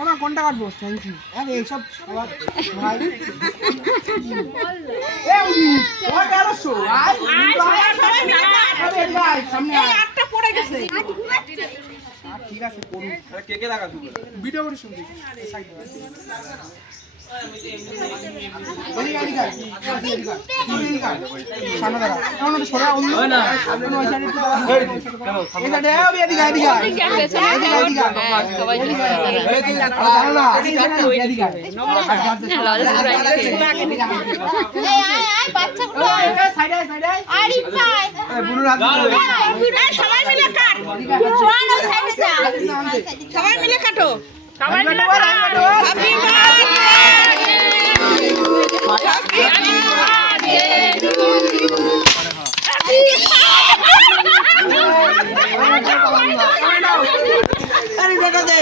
আমার কোনটা কাটবো? Thank you. আরে এইসব ভাই ও দেড়শো সামনে আটটা পড়ে গেছে। ঠিক আছে করুন। কে কে লাগা তুমি ভিডিও করে শুনছি সবাই মিলে কাটো সবাই মিলে হ্যাপি বার্থডে